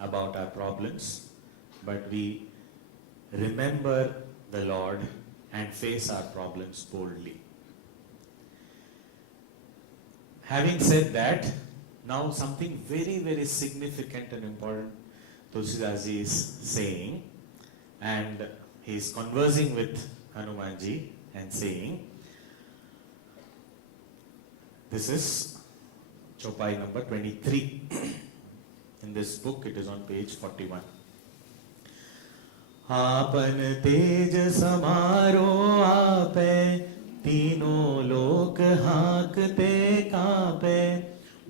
about our problems, but we remember the Lord and face our problems boldly. Having said that, now something very, very significant and important Tulsidas is saying, and he is conversing with Hanumanji and saying, this is Chopai number 23. In this book, it is on page 41. आपन तेज समारो आपे, तीनों लोक हाँकते कांपे,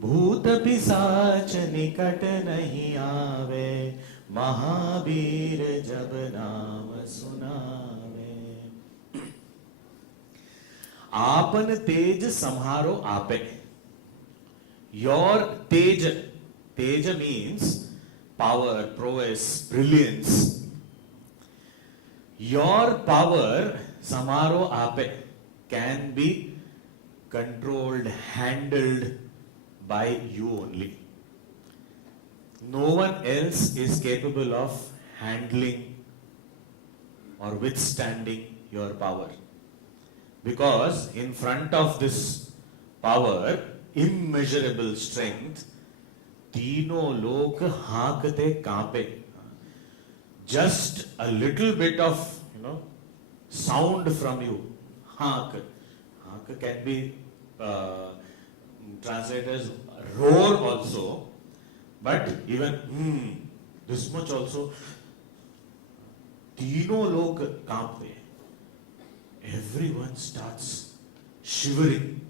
भूत पिशाच निकट नहीं आवे, महावीर जब नाम सुनावे. आपन तेज समारो आपे. Your Teja means power, prowess, brilliance. Your power, samaro ape, can be controlled, handled by you only. No one else is capable of handling or withstanding your power. Because in front of this power, immeasurable strength, तीनों लोक हाँकते कांपे. Just a little bit of, sound from you. Hank. Hank can be translated as roar also. But even this much also. तीनों लोग कांपते. Everyone starts shivering.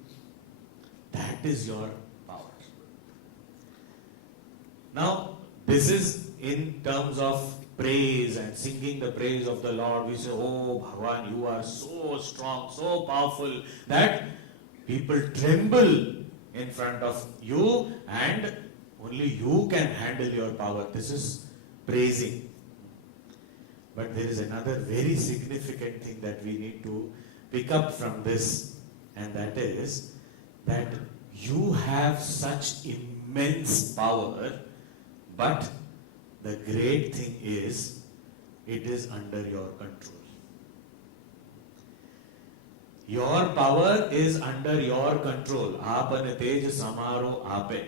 That is your power. Now, this is in terms of praise and singing the praise of the Lord. We say, oh Bhagavan, you are so strong, so powerful that people tremble in front of you and only you can handle your power. This is praising. But there is another very significant thing that we need to pick up from this, and that is that you have such immense power, but the great thing is, it is under your control. Your power is under your control. Apan tej samaro ape.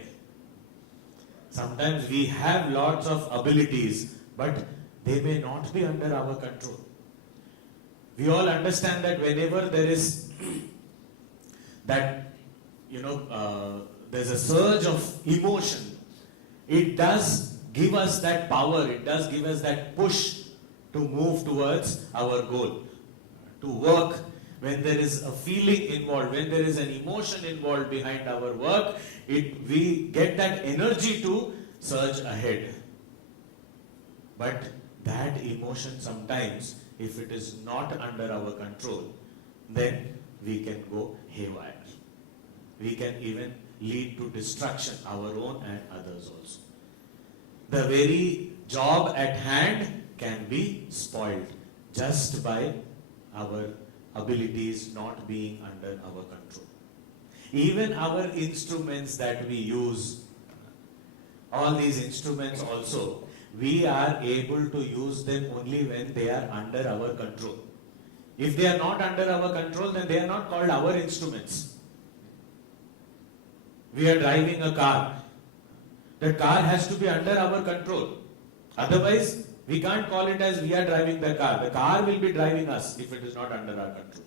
Sometimes we have lots of abilities, but they may not be under our control. We all understand that whenever there is that, there's a surge of emotion, it does give us that power, it does give us that push to move towards our goal, to work. When there is a feeling involved, when there is an emotion involved behind our work, we get that energy to surge ahead. But that emotion sometimes, if it is not under our control, then we can go haywire. We can even lead to destruction, our own and others also. The very job at hand can be spoiled just by our abilities not being under our control. Even our instruments that we use, all these instruments also, we are able to use them only when they are under our control. If they are not under our control, then they are not called our instruments. We are driving a car. The car has to be under our control. Otherwise, we can't call it as we are driving the car. The car will be driving us if it is not under our control.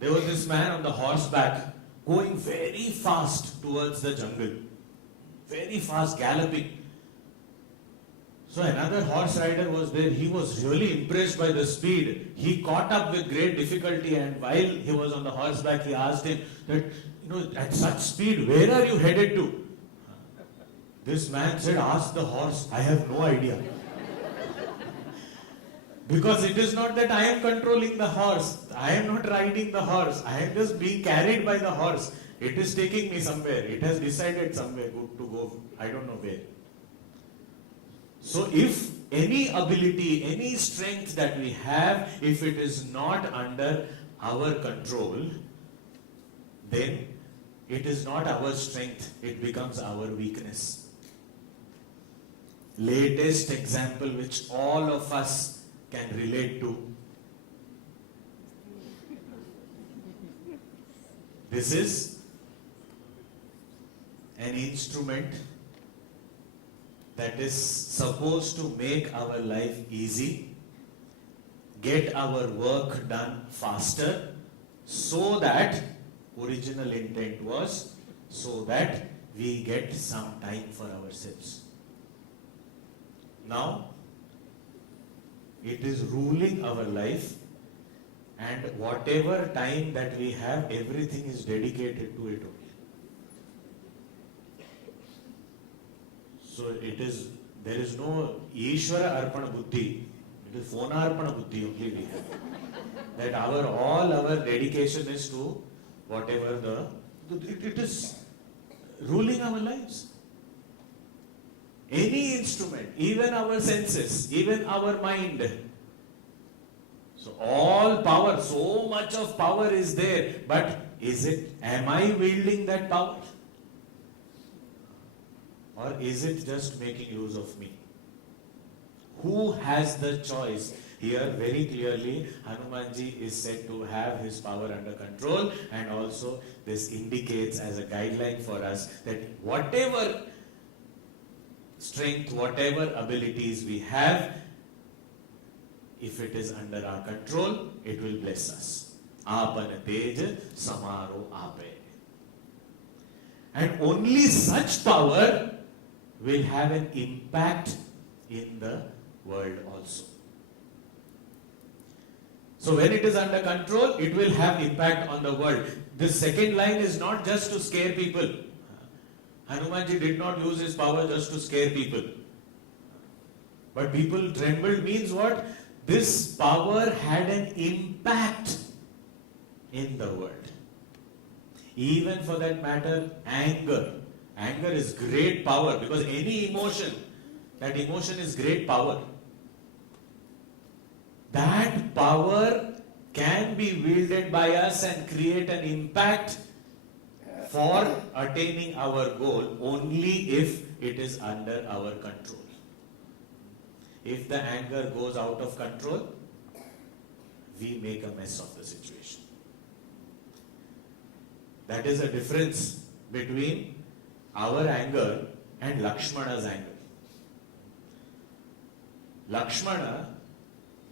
There was this man on the horseback going very fast towards the jungle. Very fast, galloping. So another horse rider was there. He was really impressed by the speed. He caught up with great difficulty, and while he was on the horseback, he asked him that, at such speed, where are you headed to? This man said, ask the horse, I have no idea. Because it is not that I am controlling the horse. I am not riding the horse. I am just being carried by the horse. It is taking me somewhere. It has decided somewhere to go. I don't know where. So if any ability, any strength that we have, if it is not under our control, then it is not our strength. It becomes our weakness. latest example which all of us can relate to. This is an instrument that is supposed to make our life easy, get our work done faster, so that original intent was so that we get some time for ourselves. Now, it is ruling our life, and whatever time that we have, everything is dedicated to it only. So there is no Ishvara Arpana Buddhi, it is Phonarpana Buddhi only we have. That all our dedication is to whatever it is ruling our lives. Any instrument, even our senses, even our mind. So all power, so much of power is there, but am I wielding that power? Or is it just making use of me? Who has the choice? Here very clearly Hanumanji is said to have his power under control, and also this indicates as a guideline for us that whatever strength, whatever abilities we have, if it is under our control, it will bless us. Apan tej samaro ape. And only such power will have an impact in the world also. So when it is under control, it will have impact on the world. This second line is not just to scare people. Hanumanji did not use his power just to scare people. But people trembled means what? This power had an impact in the world. Even for that matter, anger. Anger is great power, because any emotion, that emotion is great power. That power can be wielded by us and create an impact for attaining our goal only if it is under our control. If the anger goes out of control, we make a mess of the situation. That is a difference between our anger and Lakshmana's anger. Lakshmana,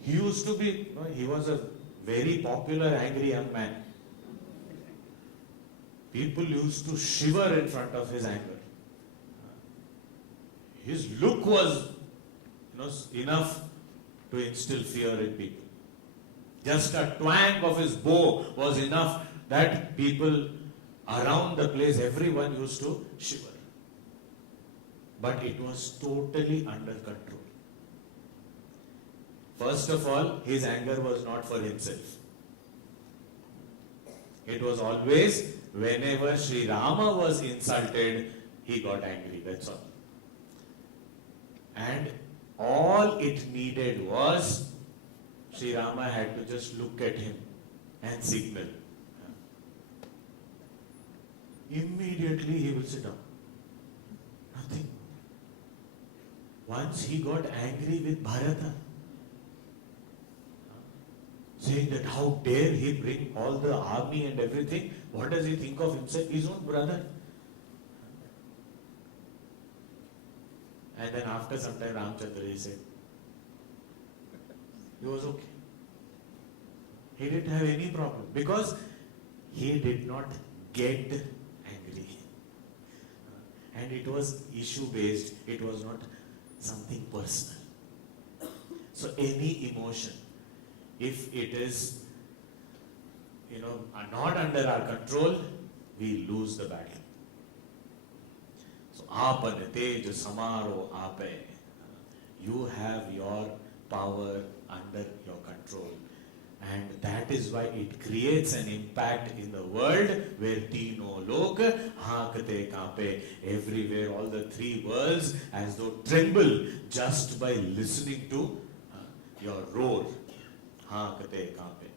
he was a very popular angry young man. People used to shiver in front of his anger. His look was enough to instill fear in people. Just a twang of his bow was enough that people around the place, everyone used to shiver. But it was totally under control. First of all, his anger was not for himself. It was always whenever Sri Rama was insulted, he got angry, that's all. And all it needed was Sri Rama had to just look at him and signal. Immediately he will sit down. Nothing. Once he got angry with Bharata, saying that how dare he bring all the army and everything. What does he think of himself? His own brother. And then after some time Ramchandra, he said, he was okay. He didn't have any problem because he did not get angry. And it was issue based, it was not something personal. So any emotion, if it is not under our control, we lose the battle. So apan tej samaro ape. You have your power under your control, and that is why it creates an impact in the world where tino lok hankte kape. Everywhere, all the three worlds as though tremble just by listening to your roar. Hankte kape.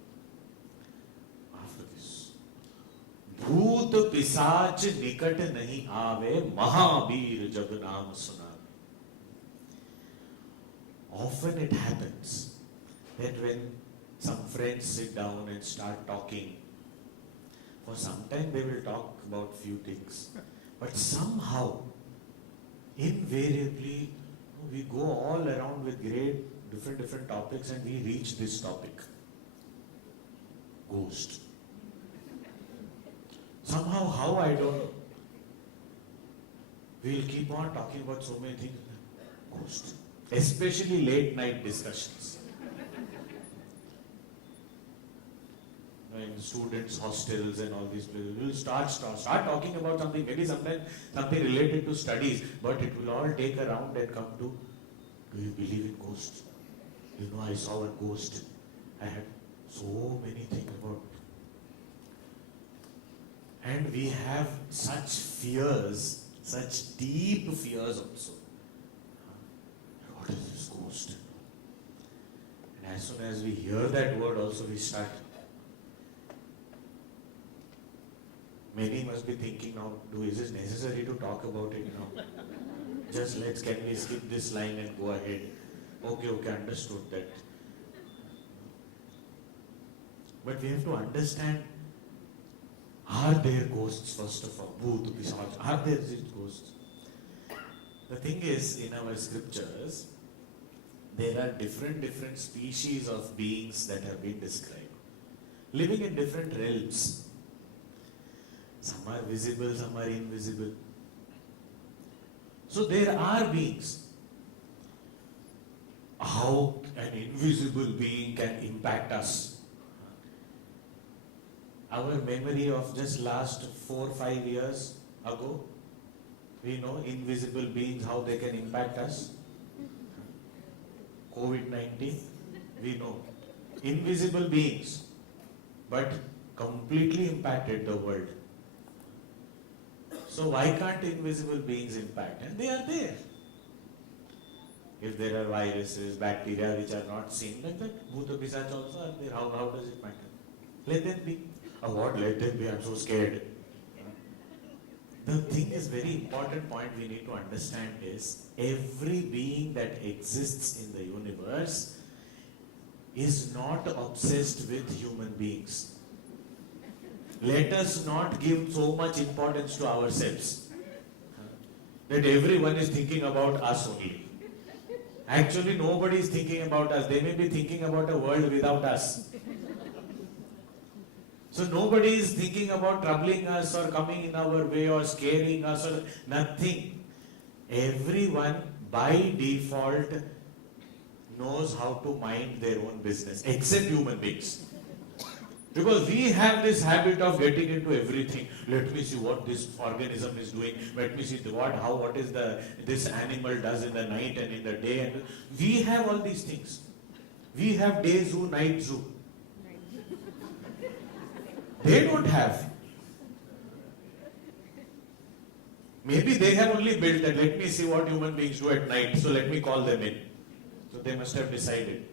After this, भूत पिशाच निकट नहीं आवे महावीर जब नाम सुनावे. often it happens that when some friends sit down and start talking, for some time they will talk about few things, but somehow, invariably, we go all around with great different topics and we reach this topic. Ghost. Somehow, how, I don't know. We'll keep on talking about so many things. Ghost. Especially late night discussions. In students' hostels and all these places, we'll start talking about something, maybe sometimes something related to studies, but it will all take a round and come to, do you believe in ghosts? You know, I saw a ghost. I had so many things about. And we have such fears, such deep fears also. What is this ghost? And as soon as we hear that word also, we start. Many must be thinking now, is it necessary to talk about it now? Can we skip this line and go ahead? Okay, understood that. But we have to understand, are there ghosts first of all? Bhoot, Pisach, are there these ghosts? The thing is, in our scriptures, there are different species of beings that have been described, living in different realms. Some are visible, some are invisible. So there are beings. How an invisible being can impact us? Our memory of just last 4-5 years ago, we know invisible beings, how they can impact us. COVID-19, we know. Invisible beings, but completely impacted the world. So why can't invisible beings impact? And they are there. If there are viruses, bacteria which are not seen, like that, Bhuta Pisach also are there. How does it matter? Let them be. What? Let them be. I'm so scared. The thing is, very important point we need to understand is, every being that exists in the universe is not obsessed with human beings. Let us not give so much importance to ourselves that everyone is thinking about us only. Actually, nobody is thinking about us. They may be thinking about a world without us. So nobody is thinking about troubling us or coming in our way or scaring us or nothing. Everyone by default knows how to mind their own business, except human beings. Because we have this habit of getting into everything. Let me see what this organism is doing. Let me see what is this animal does in the night and in the day. And we have all these things. We have day zoo, night zoo. They don't have. Maybe they have only built that. Let me see what human beings do at night. So let me call them in. So they must have decided.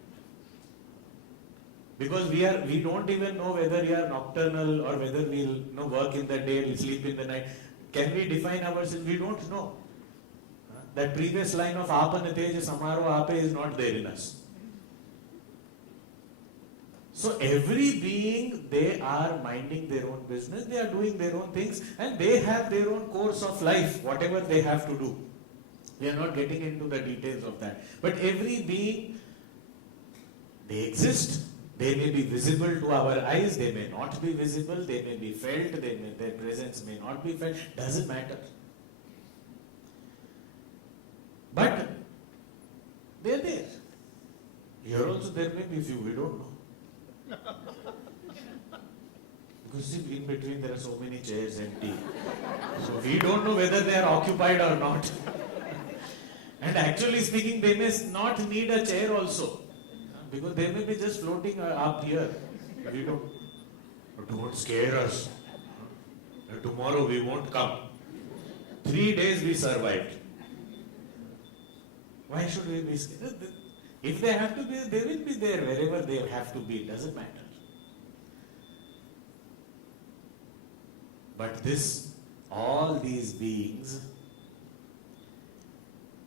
Because we don't even know whether we are nocturnal or whether we'll work in the day, we'll sleep in the night. Can we define ourselves? We don't know. That previous line of Aapa Niteja Samaro Ape is not there in us. So every being, they are minding their own business, they are doing their own things, and they have their own course of life, whatever they have to do. We are not getting into the details of that. But every being, they exist. They may be visible to our eyes, they may not be visible, they may be felt, their presence may not be felt, doesn't matter. But they are there. Here also there may be few, we don't know. Because in between there are so many chairs empty. So we don't know whether they are occupied or not. And actually speaking, they may not need a chair also. Because they may be just floating up here. We don't scare us. Tomorrow we won't come. 3 days we survived. Why should we be scared? If they have to be, they will be there wherever they have to be. It doesn't matter. But all these beings,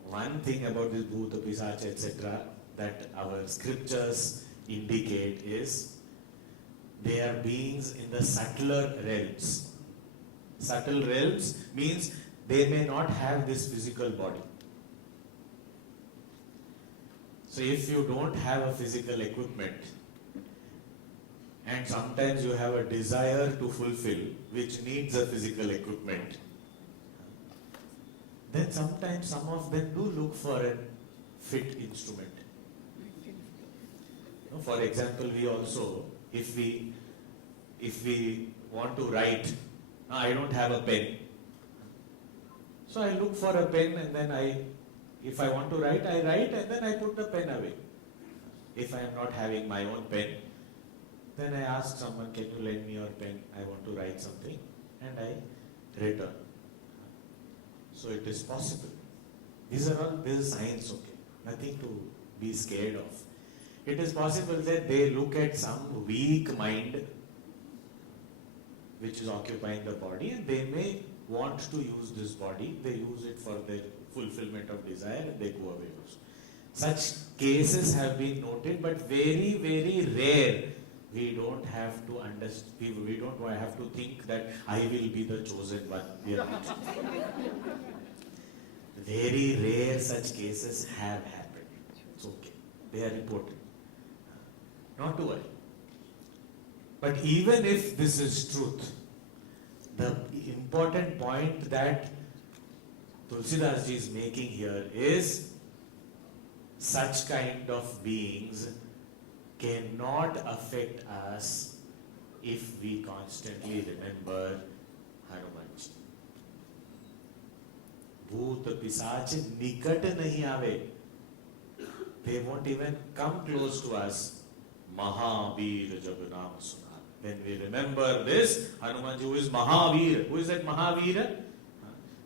one thing about this Bhuta, Pisach, etc., that our scriptures indicate is they are beings in the subtler realms. Subtle realms means they may not have this physical body. So if you don't have a physical equipment, and sometimes you have a desire to fulfill which needs a physical equipment, then sometimes some of them do look for a fit instrument. For example, we also, if we want to write, I don't have a pen. So I look for a pen, and then if I want to write, I write, and then I put the pen away. If I am not having my own pen, then I ask someone, can you lend me your pen? I want to write something, and I return. So it is possible. This is science, okay? Nothing to be scared of. It is possible that they look at some weak mind which is occupying the body, and they may want to use this body. They use it for their fulfillment of desire, and they go away also. Such cases have been noted, but very, very rare. We don't have to understand. We don't have to think that I will be the chosen one. We are not. Very rare such cases have happened. It's okay. They are reported. Not to worry. But even if this is truth, the important point that Tulsidas ji is making here is such kind of beings cannot affect us if we constantly remember Hanumanji. Bhoot pisach nikat nahi aave. They won't even come close to us. Mahavir jab naam suna. When we remember this, Hanumanji, who is Mahavir? Who is that Mahavir?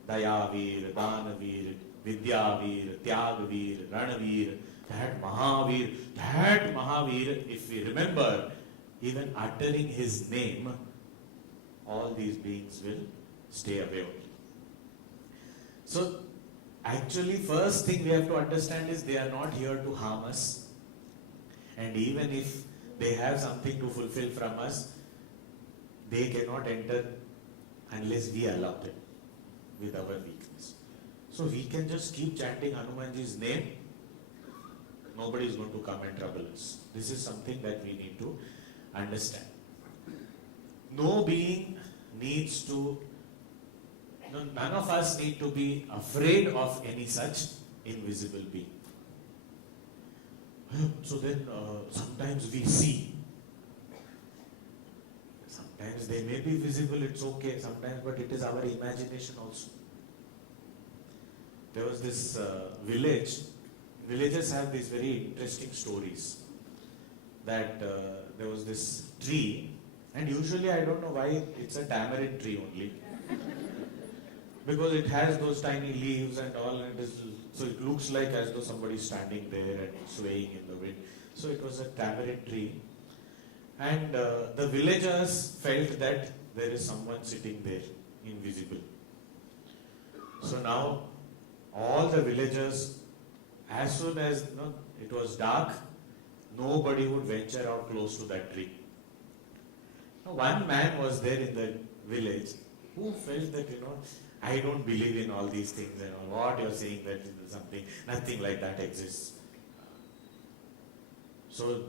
Dayavir, Danavir, Vidyavir, Tyagavir, Ranavir. That Mahavir, if we remember, even uttering his name, all these beings will stay away only. So, actually, first thing we have to understand is they are not here to harm us. And even if they have something to fulfill from us, they cannot enter unless we allow them with our weakness. So we can just keep chanting Hanumanji's name. Nobody is going to come and trouble us. This is something that we need to understand. No being needs to, none of us need to be afraid of any such invisible being. So then sometimes we see. Sometimes they may be visible, it's okay. Sometimes, but it is our imagination also. There was this village. Villagers have these very interesting stories. That there was this tree, and usually I don't know why it's a tamarind tree only. Because it has those tiny leaves and all, and so it looks like as though somebody is standing there and swaying in the wind. So it was a tamarind tree. And the villagers felt that there is someone sitting there, invisible. So now, all the villagers, as soon as it was dark, nobody would venture out close to that tree. Now, one man was there in the village who felt that, I don't believe in all these things, what you're saying that nothing like that exists. So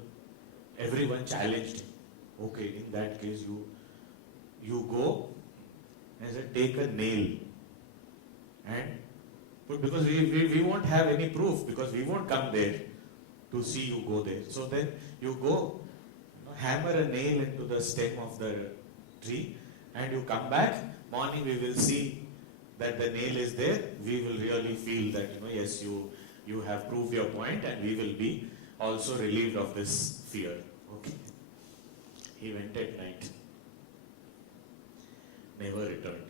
everyone challenged him. Okay, in that case you go and said, take a nail and put, because we won't have any proof, because we won't come there to see you go there. So then you go, hammer a nail into the stem of the tree, and you come back, morning we will see that the nail is there. We will really feel that, yes, you have proved your point, and we will be also relieved of this fear. Okay. He went at night. Never returned.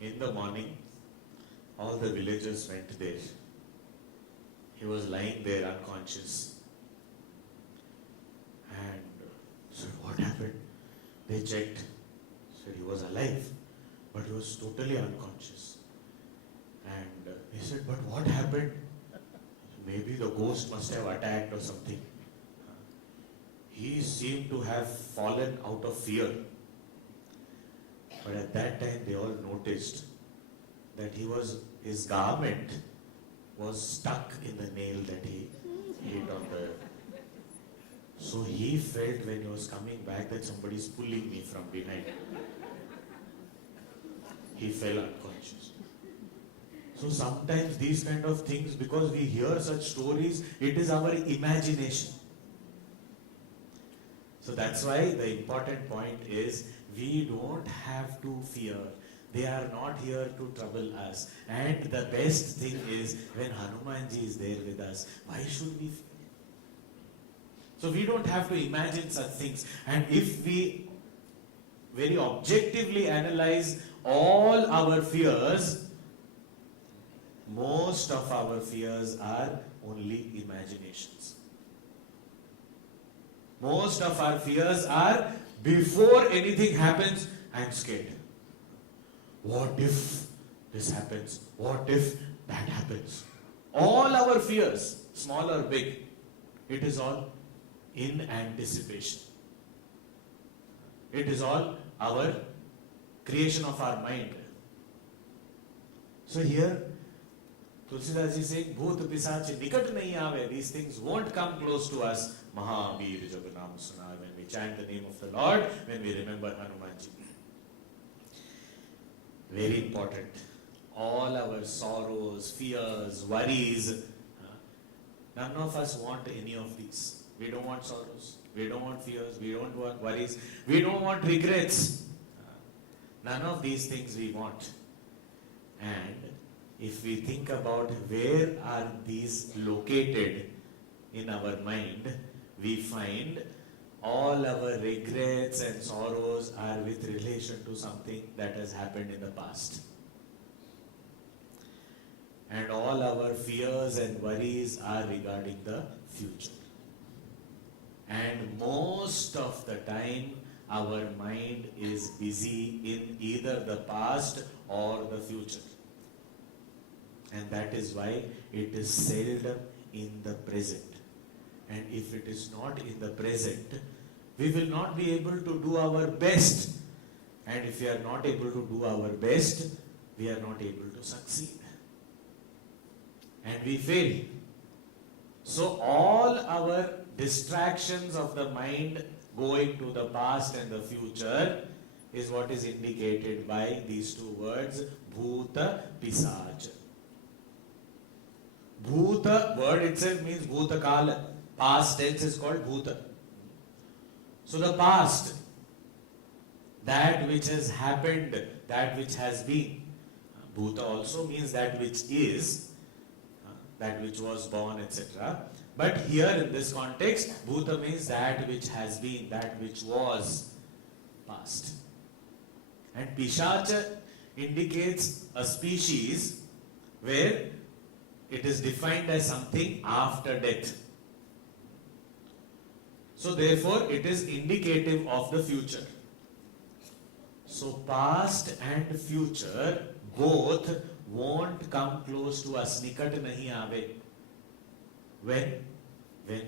In the morning, all the villagers went there. He was lying there unconscious. And said, what happened? They checked. Said he was alive, but he was totally unconscious. And he said, but what happened? maybe the ghost must have attacked or something. He seemed to have fallen out of fear. But at that time they all noticed that his garment was stuck in the nail that he hit on the... So he felt when he was coming back that somebody is pulling me from behind. He fell unconscious. So sometimes these kind of things, because we hear such stories, it is our imagination. So that's why the important point is, we don't have to fear. They are not here to trouble us. And the best thing is, when Hanumanji is there with us, why should we fear? So we don't have to imagine such things. And if we very objectively analyze all our fears, most of our fears are only imaginations. Most of our fears are, before anything happens, I'm scared. What if this happens? What if that happens? All our fears, small or big, it is all in anticipation. It is all our creation of our mind. So here, Tulsidas ji is saying, Bhoot Pisach nikat nahi aave. These things won't come close to us. Mahabir jab naam suna, when we chant the name of the Lord, when we remember Hanumanji. Very important. All our sorrows, fears, worries, none of us want any of these. We don't want sorrows, we don't want fears, we don't want worries, we don't want regrets. None of these things we want. And if we think about where are these located in our mind, we find all our regrets and sorrows are with relation to something that has happened in the past. And all our fears and worries are regarding the future. And most of the time, our mind is busy in either the past or the future. And that is why it is seldom in the present. And if it is not in the present, we will not be able to do our best. And if we are not able to do our best, we are not able to succeed. And we fail. So all our distractions of the mind going to the past and the future is what is indicated by these two words, Bhuta Pisach. Bhuta word itself means Bhuta Kala. Past tense is called Bhuta. So the past, that which has happened, that which has been. Bhuta also means that which is, that which was born, etc. But here in this context, Bhuta means that which has been, that which was past. And Pishacha indicates a species where it is defined as something after death. So therefore, it is indicative of the future. So past and future both won't come close to us. Nikat nahi aave. When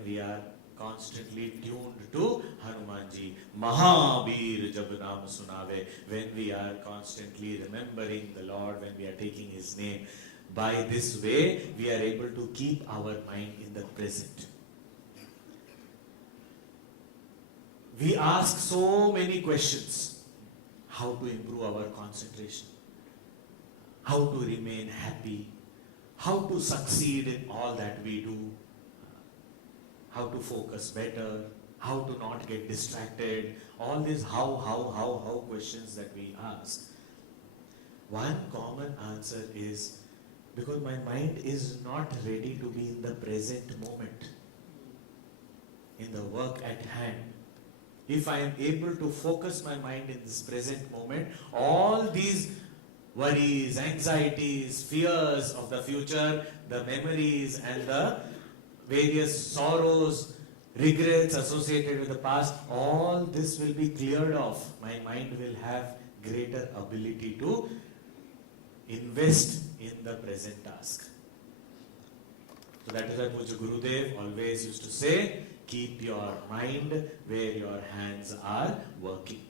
we are constantly tuned to Hanumanji. Mahabir jab naam sunave. When we are constantly remembering the Lord, when we are taking His name. By this way, we are able to keep our mind in the present. We ask so many questions. How to improve our concentration? How to remain happy? How to succeed in all that we do? How to focus better? How to not get distracted? All these how questions that we ask. One common answer is, because my mind is not ready to be in the present moment, in the work at hand. If I am able to focus my mind in this present moment, all these worries, anxieties, fears of the future, the memories and the various sorrows, regrets associated with the past, all this will be cleared off. My mind will have greater ability to invest in the present task. So that is why Pujya Gurudev always used to say, keep your mind where your hands are working.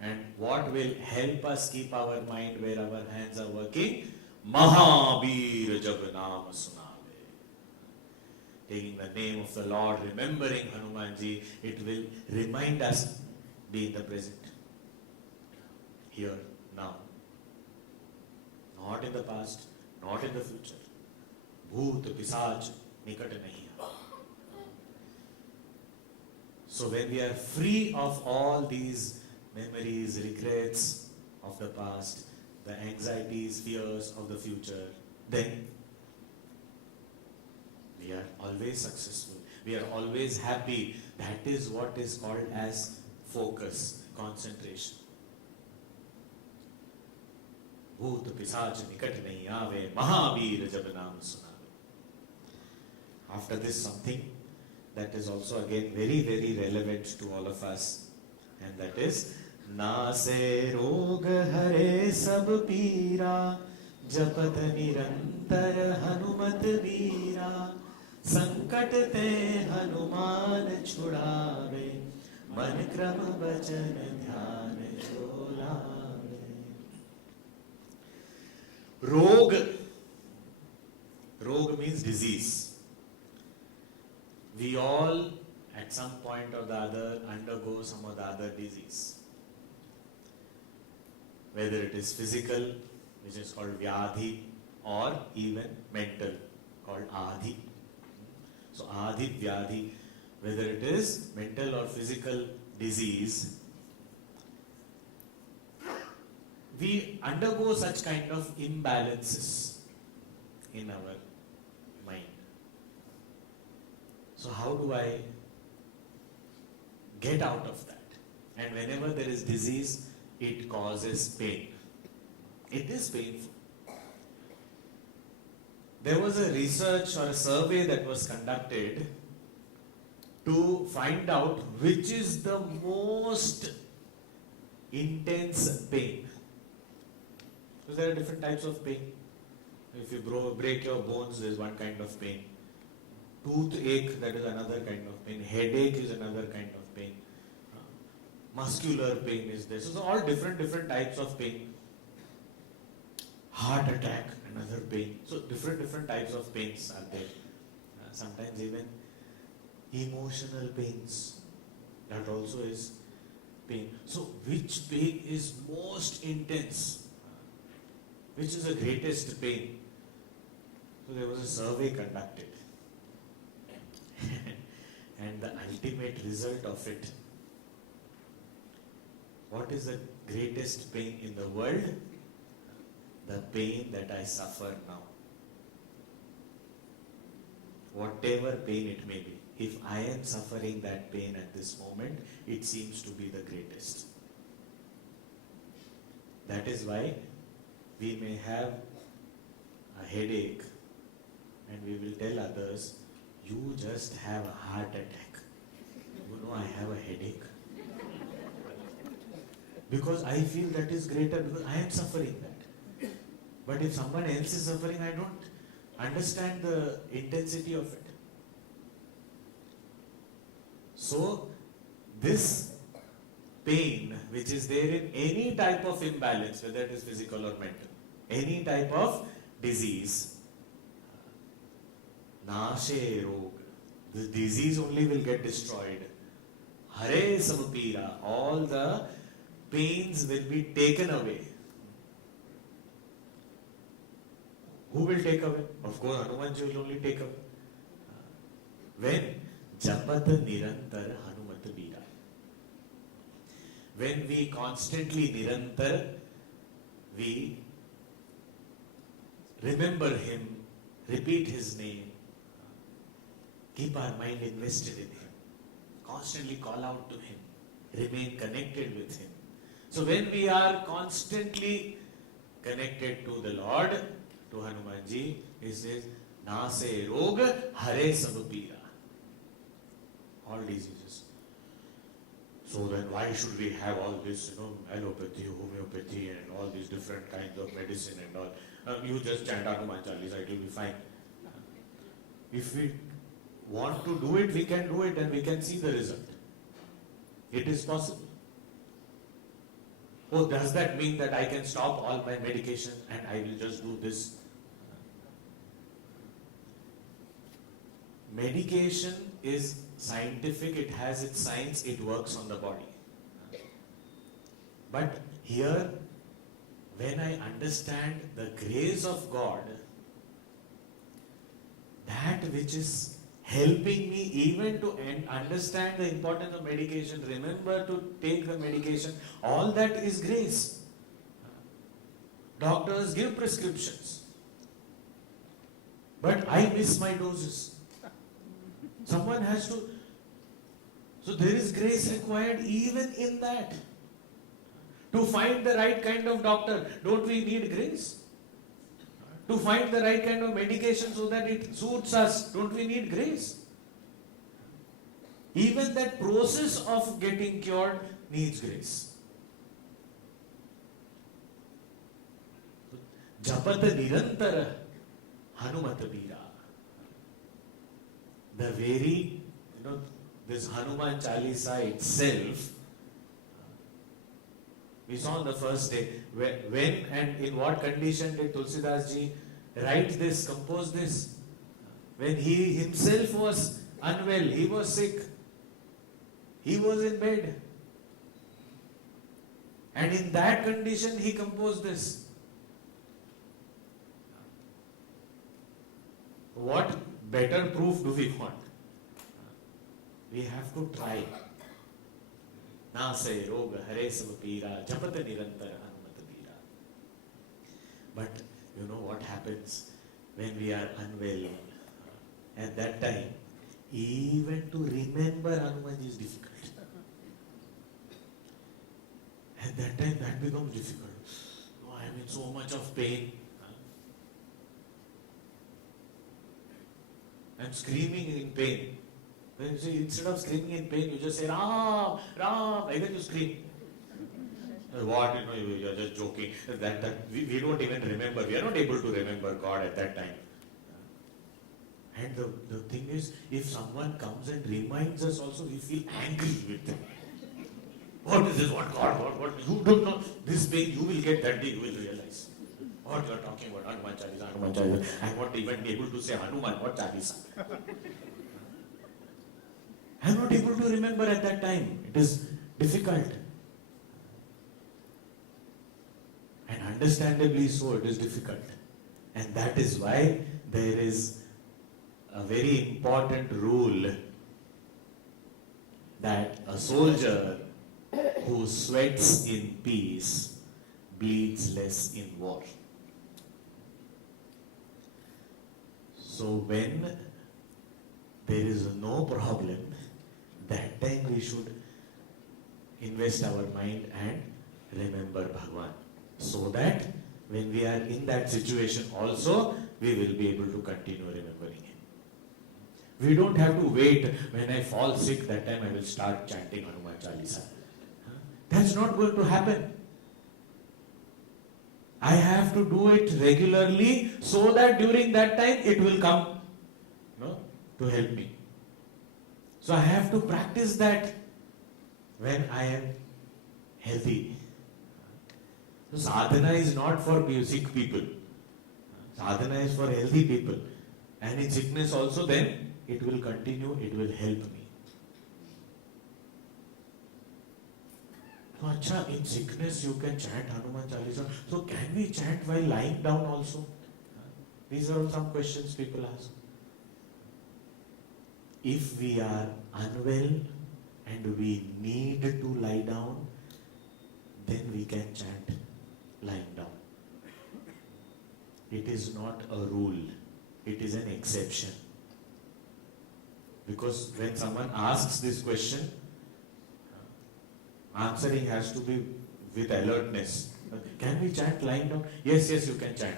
And what will help us keep our mind where our hands are working? Mahabir Jab Naam Sunave. Taking the name of the Lord, remembering Hanumanji, it will remind us, be in the present. Here, now. Not in the past, not in the future. Bhoot, Pisaj, Nikat nahi. So when we are free of all these memories, regrets of the past, the anxieties, fears of the future, then we are always successful. We are always happy. That is what is called as focus, concentration. Bhoot Pisaj Nikat nahi aave, Mahabir Jab Naam Sunave. After this, something that is also again very, very relevant to all of us, and that is नासे रोग हरे सब पीरा जपत निरंतर हनुमत वीरा संकट ते हनुमान छुड़ावे मन क्रम वचन ध्यान जो लावे. Rog means disease. We all at some point or the other undergo some or the other disease. Whether it is physical, which is called Vyadhi, or even mental, called Adhi. So Adhi, Vyadhi, whether it is mental or physical disease, we undergo such kind of imbalances in our mind. So how do I get out of that? And whenever there is disease, it causes pain. It is painful. There was a research or a survey that was conducted to find out which is the most intense pain. So there are different types of pain. If you break your bones, there is one kind of pain. Toothache, that is another kind of pain. Headache is another kind of pain. Muscular pain is there. So all different types of pain. Heart attack, another pain. So different types of pains are there. Sometimes even emotional pains. That also is pain. So which pain is most intense? Which is the greatest pain? So there was a survey conducted. And the ultimate result of it, what is the greatest pain in the world? The pain that I suffer now. Whatever pain it may be. If I am suffering that pain at this moment, it seems to be the greatest. That is why we may have a headache and we will tell others, you just have a heart attack. You know, I have a headache. Because I feel that is greater because I am suffering that. But if someone else is suffering, I don't understand the intensity of it. So, this pain which is there in any type of imbalance, whether it is physical or mental, any type of disease, Nashe Rog, the disease only will get destroyed. Hare Samapira, all the pains will be taken away. Who will take away? Of course, Hanumanji will only take away. When Japat Nirantar Hanumat Bira. When we constantly Nirantar, we remember him, repeat his name, keep our mind invested in him, constantly call out to him, remain connected with him. So when we are constantly connected to the Lord, to Hanumanji, he says, Nase Rog Hare Sabapira. All diseases. So then why should we have all this, allopathy, homeopathy and all these different kinds of medicine and all? You just chant Hanuman Chalisa, it will be fine. If we want to do it, we can do it and we can see the result. It is possible. Oh, does that mean that I can stop all my medication and I will just do this? Medication is scientific, it has its science, it works on the body. But here, when I understand the grace of God, that which is helping me even to understand the importance of medication, remember to take the medication, all that is grace. Doctors give prescriptions, but I miss my doses. Someone has to, so there is grace required even in that. To find the right kind of doctor, don't we need grace? To find the right kind of medication so that it suits us, don't we need grace? Even that process of getting cured needs grace. Japata nirantara Hanumata Bira. The very, this Hanuman Chalisa itself, we saw on the first day, when and in what condition did Tulsidas ji write this, compose this? When he himself was unwell, he was sick, he was in bed. And in that condition, he composed this. What better proof do we want? We have to try. Nase roga hare samapira japata nirantara hanumata bira. But you know what happens when we are unwell? At that time, even to remember Hanumanji is difficult. At that time, that becomes difficult. Oh, I am in so much of pain. I am screaming in pain. Then you say, instead of screaming in pain, you just say, Ram, Ram, like that you scream. What, you are just joking. We don't even remember. We are not able to remember God at that time. And the thing is, if someone comes and reminds us also, we feel angry with them. What is this? What God? What? You don't know. This pain you will get that day, you will realize. What you are talking about? Hanuman Chalisa, Hanuman Chalisa. I am not even able to say Hanuman, what Chalisa. I am not able to remember at that time. It is difficult. And understandably so, it is difficult. And that is why there is a very important rule that a soldier who sweats in peace bleeds less in war. So when there is no problem, that time we should invest our mind and remember Bhagwan. So that when we are in that situation also, we will be able to continue remembering Him. We don't have to wait when I fall sick, that time I will start chanting Hanuman Chalisa. That's not going to happen. I have to do it regularly so that during that time it will come to help me. So I have to practice that when I am healthy. So sadhana is not for sick people. Sadhana is for healthy people. And in sickness also then it will continue, it will help me. So in sickness you can chant Hanuman Chalisa. So can we chant while lying down also? These are some questions people ask. If we are unwell and we need to lie down, then we can chant lying down. It is not a rule. It is an exception. Because when someone asks this question, answering has to be with alertness. Can we chant lying down? Yes, you can chant.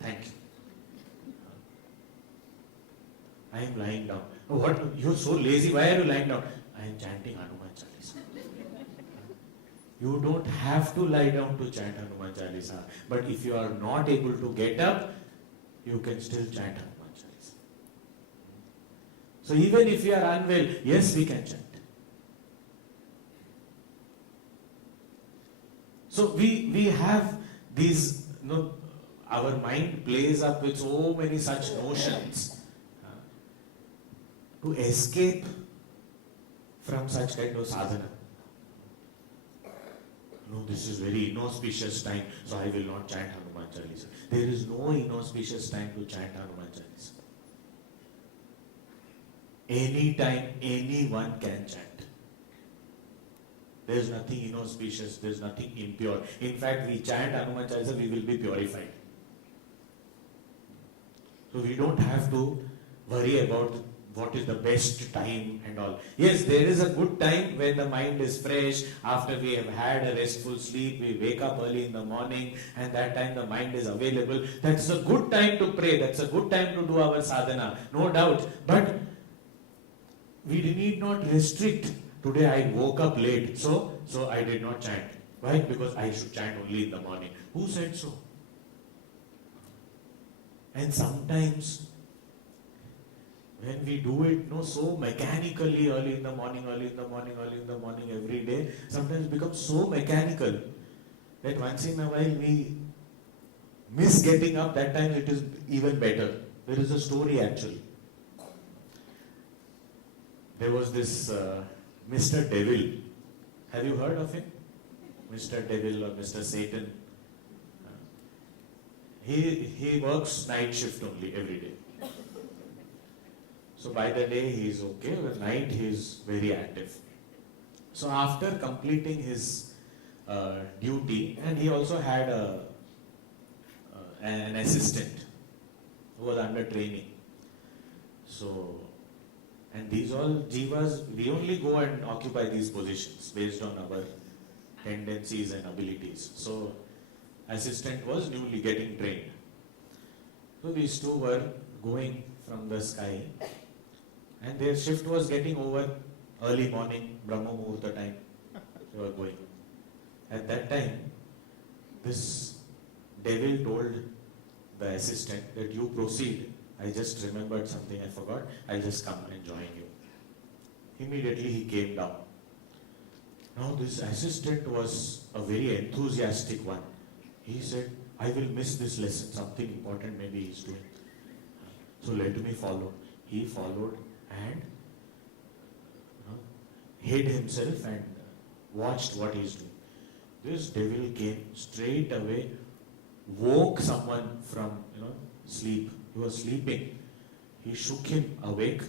Thank you. I am lying down. Oh, what? You're so lazy. Why are you lying down? I am chanting Hanuman Chalisa. You don't have to lie down to chant Hanuman Chalisa. But if you are not able to get up, you can still chant Hanuman Chalisa. So even if we are unwell, yes, we can chant. So we have these, our mind plays up with so many such notions to escape from such kind of sadhana. No, this is very inauspicious time, so I will not chant Hanuman Chalisa. There is no inauspicious time to chant Hanuman Chalisa. Anytime, anyone can chant. There is nothing inauspicious, there is nothing impure. In fact, we chant Hanuman Chalisa, we will be purified. So we don't have to worry about what is the best time and all. Yes, there is a good time when the mind is fresh, after we have had a restful sleep, we wake up early in the morning, and that time the mind is available. That's a good time to pray, that's a good time to do our sadhana, no doubt. But we need not restrict. Today I woke up late, so I did not chant. Why? Because I should chant only in the morning. Who said so? And sometimes when we do it so mechanically early in the morning, every day, sometimes it becomes so mechanical that once in a while we miss getting up. That time it is even better. There is a story actually. There was this Mr. Devil. Have you heard of him? Mr. Devil or Mr. Satan. He works night shift only every day. So by the day he is okay, but night he is very active. So after completing his duty, and he also had an assistant who was under training. So, and these all jivas, we only go and occupy these positions based on our tendencies and abilities. So assistant was newly getting trained. So these two were going from the sky, and their shift was getting over early morning, Brahma Muhurta time. They were going. At that time, this devil told the assistant that you proceed. I just remembered something I forgot. I'll just come and join you. Immediately he came down. Now this assistant was a very enthusiastic one. He said, I will miss this lesson. Something important maybe he's doing. So let me follow. He followed and hid himself and watched what he's doing. This devil came straight away, woke someone from sleep. He was sleeping. He shook him awake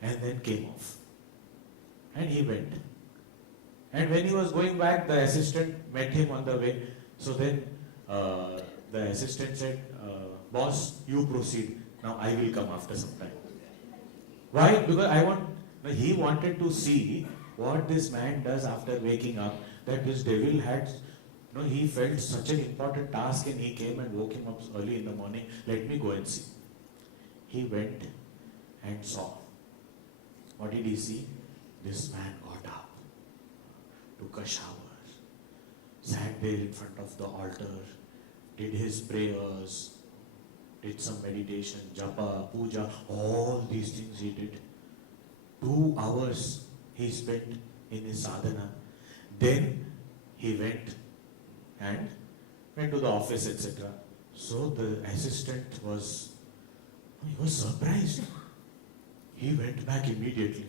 and then came off. And he went. And when he was going back, the assistant met him on the way. So then the assistant said, boss, you proceed. Now I will come after some time. Why? Because he wanted to see what this man does after waking up. That this devil had, he felt such an important task and he came and woke him up early in the morning. Let me go and see. He went and saw. What did he see? This man got up, took a shower, sat there in front of the altar, did his prayers, did some meditation, japa, puja, all these things he did. 2 hours he spent in his sadhana. Then he went to the office, etc. So the assistant was surprised. He went back immediately.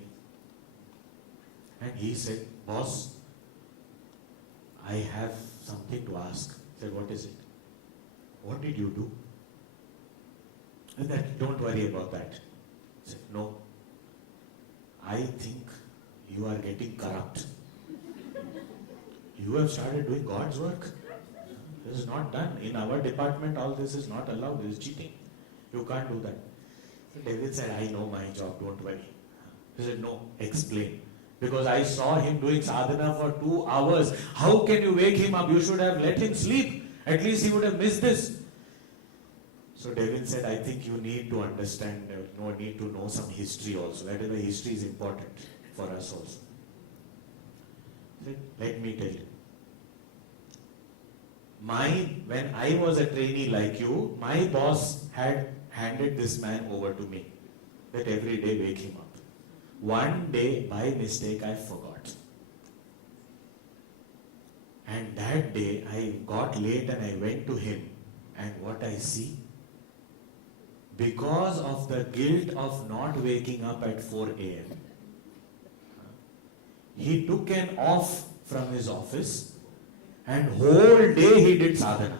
And he said, boss, I have something to ask. I said, what is it? What did you do? And that, don't worry about that. I said, no. I think you are getting corrupt. You have started doing God's work. This is not done. In our department, all this is not allowed. This is cheating. You can't do that. So David said, I know my job, don't worry. He said, no, explain. Because I saw him doing sadhana for 2 hours. How can you wake him up? You should have let him sleep. At least he would have missed this. So David said, I think you need to understand, need to know some history also. That is why history is important for us also. He said, let me tell you. When I was a trainee like you, my boss had handed this man over to me. That every day wake him up. One day, by mistake, I forgot. And that day, I got late and I went to him. And what I see? Because of the guilt of not waking up at 4 a.m., he took an off from his office and whole day he did sadhana.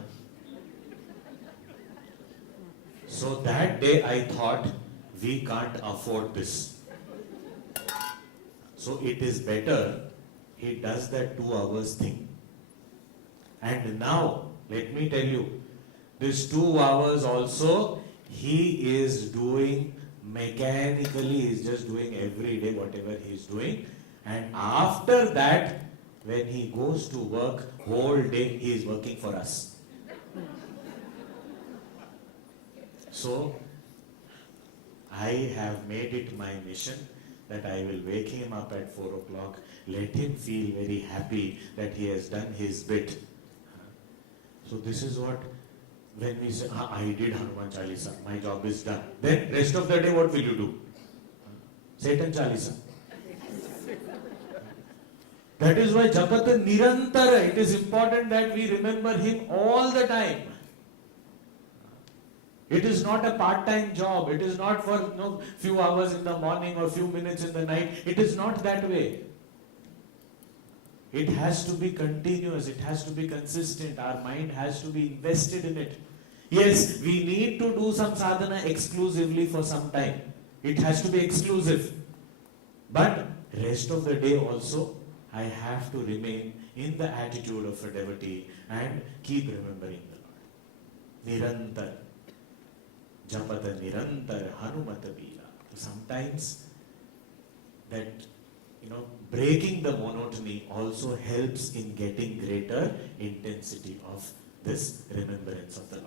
So that day I thought, we can't afford this. So it is better he does that 2 hours thing. And now, let me tell you, this 2 hours also, he is doing mechanically, he is just doing every day whatever he is doing. And after that, when he goes to work, whole day he is working for us. So, I have made it my mission that I will wake him up at 4 o'clock, let him feel very happy that he has done his bit. So this is what, when we say, I did Hanuman Chalisa, my job is done. Then rest of the day what will you do? Satan Chalisa. That is why Japata Nirantara, it is important that we remember him all the time. It is not a part-time job. It is not for few hours in the morning or few minutes in the night. It is not that way. It has to be continuous. It has to be consistent. Our mind has to be invested in it. Yes, we need to do some sadhana exclusively for some time. It has to be exclusive. But rest of the day also, I have to remain in the attitude of a devotee and keep remembering the Lord. Nirantar. Japata Nirantar Hanumata Veera. Sometimes that, breaking the monotony also helps in getting greater intensity of this remembrance of the